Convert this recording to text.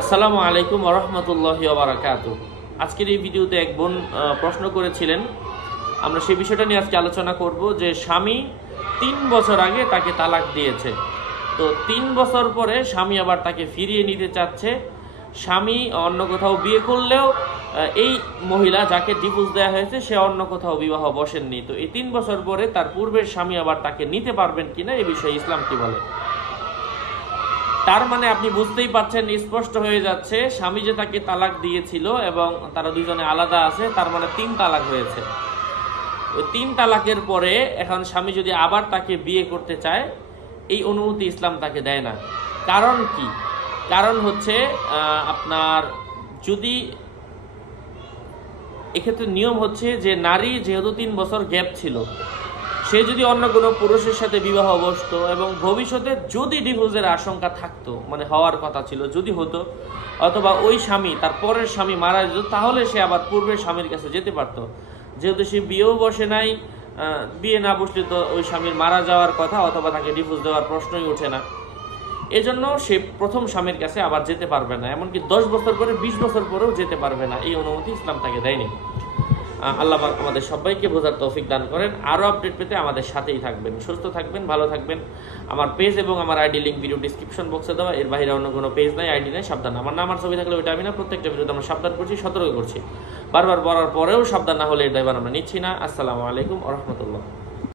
আসসালামু আলাইকুম ওয়া রাহমাতুল্লাহি ওয়া বারাকাতুহু। আজকের এই ভিডিওতে এক বোন প্রশ্ন করেছিলেন, আমরা সেই বিষয়টা নিয়ে আজকে আলোচনা করব যে স্বামী 3 বছর আগে তাকে তালাক দিয়েছে, তো 3 বছর পরে স্বামী আবার তাকে ফিরিয়ে নিতে চাচ্ছে। স্বামী অন্য কোথাও বিয়ে করলেও এই মহিলা যাকে ডিভোর্স দেওয়া হয়েছে সে অন্য কোথাও বিবাহ বসেননি, তো এই 3 বছর পরে তার পূর্বের স্বামী আবার তাকে নিতে পারবেন কিনা এই বিষয়ে ইসলাম কি বলে। তার মানে আপনি বুঝতেই পারছেন, স্পষ্ট হয়ে যাচ্ছে স্বামী যে তাকে তালাক দিয়েছিল এবং তারা দুইজনে আলাদা আছে, তার মানে 3 তালাক হয়েছে। ওই 3 তালাকের পরে এখন স্বামী যদি আবার তাকে বিয়ে করতে চায়, এই অনুমতি ইসলাম তাকে দেয় না। কারণ কি? কারণ হচ্ছে আপনার যদি এক্ষেত্রে নিয়ম হচ্ছে যে নারী যেহেতু 3 বছর গ্যাপ ছিল, সে যদি অন্য কোনো পুরুষের সাথে বিবাহ বসতো এবং ভবিষ্যতে যদি ডিভোর্সের আশঙ্কা থাকতো, মানে হওয়ার কথা ছিল, যদি হতো, অথবা ওই স্বামী তার পরের স্বামী মারা যেত, তাহলে সে আবার পূর্বের স্বামীর কাছে যেতে পারতো। যেহেতু সে বিয়েও বসে নাই, বিয়ে না বসলে তো ওই স্বামীর মারা যাওয়ার কথা অথবা তাকে ডিভোর্স দেওয়ার প্রশ্নই ওঠে না। এজন্য সে প্রথম স্বামীর কাছে আবার যেতে পারবে না, এমনকি 10 বছর পরে 20 বছর পরেও যেতে পারবে না। এই অনুমতি ইসলাম তাকে দেয়নি। আল্লাহ পাক আমাদের সবাইকে বোঝার তৌফিক দান করেন। আরও আপডেট পেতে আমাদের সাথেই থাকবেন, সুস্থ থাকবেন, ভালো থাকবেন। আমার পেজ এবং আমার আইডি লিঙ্ক ভিডিও ডিসক্রিপশন বক্সে দেওয়া, এর বাইরে অন্য কোনো পেজ নাই, আইডি নাই, সাবধান। আমার নাম আর ছবি থাকলে ওইটা আমি না, প্রত্যেকটা ভিডিওতে আমরা সাবধান করছি, সতর্ক করছি। বারবার বলার পরেও সাবধান না হলে এর দায়ভার আমরা নিচ্ছি না। আসসালামু আলাইকুম ওয়া রাহমাতুল্লাহ।